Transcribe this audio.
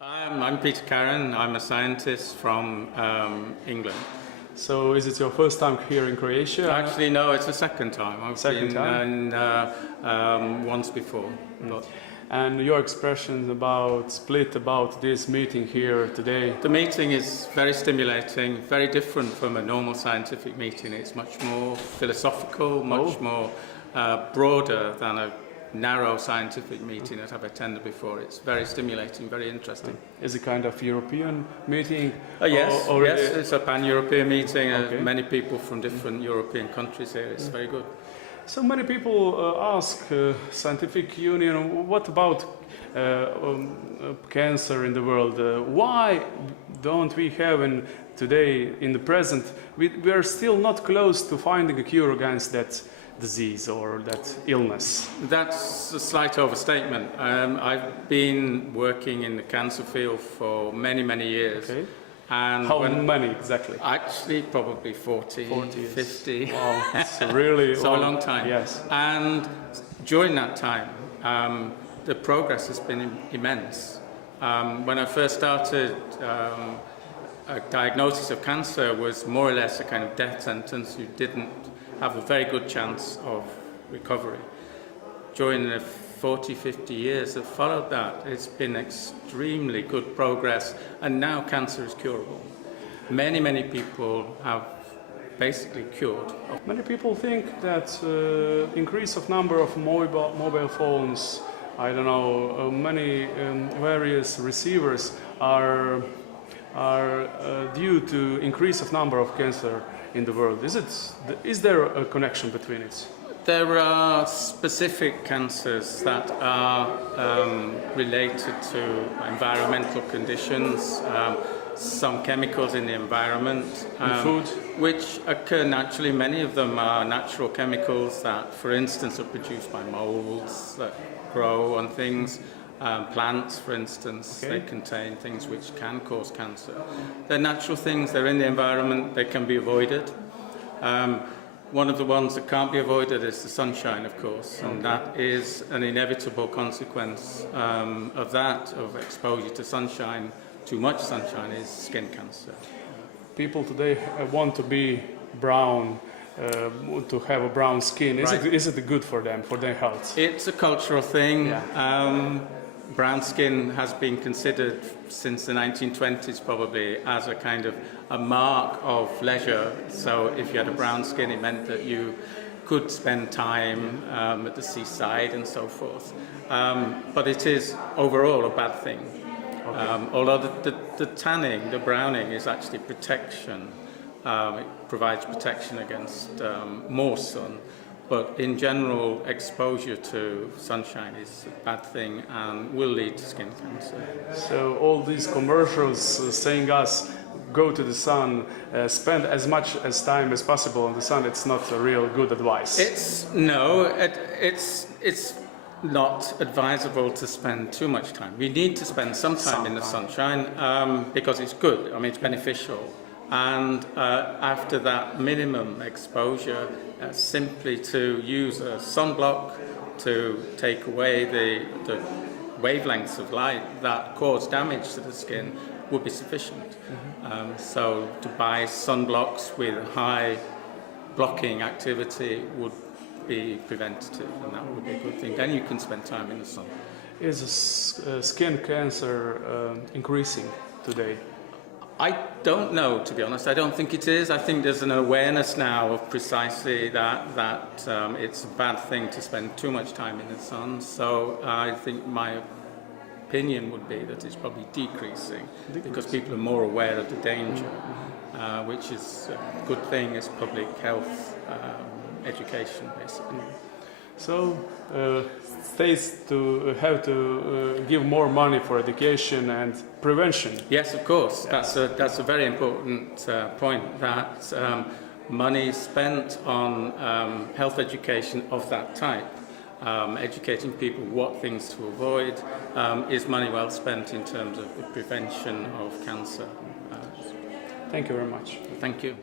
I'm Petar Karran. I'm a scientist from England. So is it your first time here in Croatia? Actually, no, it's the second time. I've been once before. But and your expressions about Split, about this meeting here today? the meeting is very stimulating, very different from a normal scientific meeting. It's much more philosophical, much more broader than a narrow scientific meeting that I've attended before. It's very stimulating, very interesting. Is it kind of European meeting? Yes, yes, it's a pan-European meeting. Okay. Many people from different European countries here. It's very good. So many people ask Scientific Union, what about cancer in the world? Why don't we have today, in the present, we are still not close to finding a cure against that disease or that illness? That's a slight overstatement. I've been working in the cancer field for many, many years. Okay. And how many exactly? Actually, probably 40 years. 50. Wow, it's really so a long time. Yes. And during that time, the progress has been immense. When I first started, a diagnosis of cancer was more or less a kind of death sentence. You didn't have a very good chance of recovery. During the 40, 50 years that followed that, it's been extremely good progress, and now cancer is curable. Many, many people have basically cured. Many people think that increase of number of mobile phones, I don't know, many various receivers are due to increase of number of cancer in the world. Is there a connection between it? There are specific cancers that are related to environmental conditions, some chemicals in the environment, food, which occur naturally. Many of them are natural chemicals that, for instance, are produced by molds that grow on things. Plants, for instance, they contain things which can cause cancer. They're natural things, they're in the environment, they can be avoided. One of the ones that can't be avoided is the sunshine, of course, and that is an inevitable consequence of exposure to sunshine. Too much sunshine is skin cancer. People today want to be brown, to have a brown skin. Is it good for them, for their health? It's a cultural thing. Yeah. Brown skin has been considered since the 1920s probably as a kind of a mark of leisure. So if you had a brown skin, it meant that you could spend time at the seaside and so forth. But it is overall a bad thing. Although the tanning, the browning, is actually protection. It provides protection against more sun. But in general, exposure to sunshine is a bad thing and will lead to skin cancer. So all these commercials saying us, go to the sun, spend as much time as possible in the sun, it's not a real good advice. It's not advisable to spend too much time. We need to spend some time in the sunshine because it's good, I mean it's beneficial. And after that minimum exposure, simply to use a sunblock to take away the wavelengths of light that cause damage to the skin would be sufficient. So to buy sunblocks with high blocking activity would be preventative, and that would be a good thing. Then you can spend time in the sun. Is skin cancer increasing today? I don't know, to be honest. I don't think it is. I think there's an awareness now of precisely that it's a bad thing to spend too much time in the sun. So I think my opinion would be that it's probably decreasing because people are more aware of the danger, which is a good thing as public health education, basically. So states have to give more money for education and prevention. Yes, of course. That's a very important point. That money spent on health education of that type, educating people what things to avoid, is money well spent in terms of the prevention of cancer. Thank you very much. Thank you.